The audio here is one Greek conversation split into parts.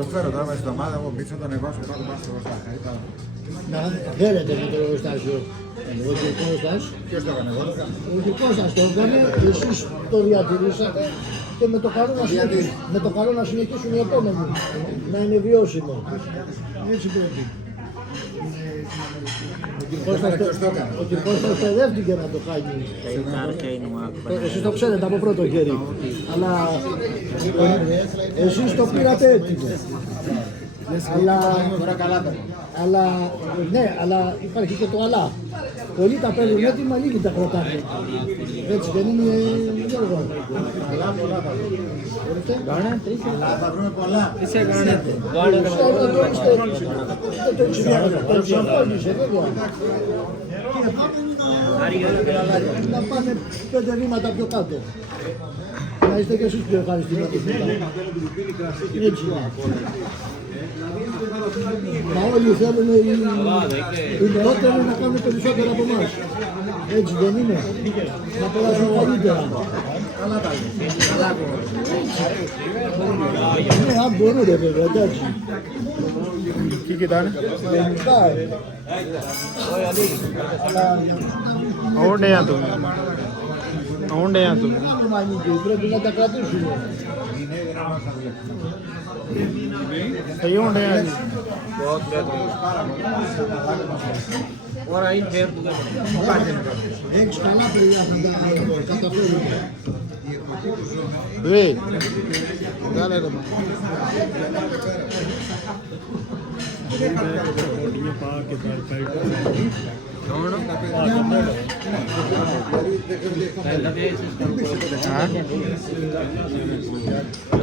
Το φέρω τώρα με στην ομάδα μου, πίσω τον εβάσω κάτω πάνω στο εργοστάσιο. Να θέλετε με το εργοστάσιο. Ο κ. Κώστας. Ποιος το έκανε εγώ? Ο κ. Κώστας το έκανε, εσείς το διατηρήσατε και με το καλό να συνεχίσουν οι επόμενοι. Να είναι βιώσιμο. Έτσι πρέπει. Ο κ. Κώστας παιδεύτηκε να το κάνει. Εσείς το ξέρετε από πρώτο χέρι. Αλλά εσείς το πήρατε έτοιμο. Αλλά υπάρχει και το αλλά. Πολλοί τα παίρνουν έτοιμα, λίγοι τα κρατάνε. Έτσι δεν είναι, Γιώργο? Θα βρούμε πολλά. Τι σε κάνετε? Το εξυπηρετήσε βέβαια. Να πάνε 5 βήματα πιο κάτω. Να είστε και εσείς πιο ευχαριστημένοι. Έτσι. Μα όλοι θέλουν οι νεότεροι να κάνουν περισσότερο από εμάς. Έτσι δεν είναι? Να περάσουν καλύτερα. Ναι, αν μπορούν βέβαια, εντάξει. Τι κοιτάνε? Όντε του. Όνde του. Πρέπει να τα κρατήσουμε. όντε του. Ώρα είναι φέρ του. Έχεις καλά παιδιά να τα καταφέρουμε. Dale, hermano.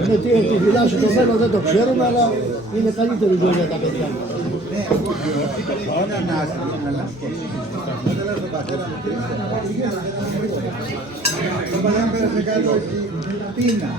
Με τι έχει φυλάσει το μέλλον δεν το ξέρουμε, αλλά είναι καλύτερη ζωή για τα παιδιά. Πίνα.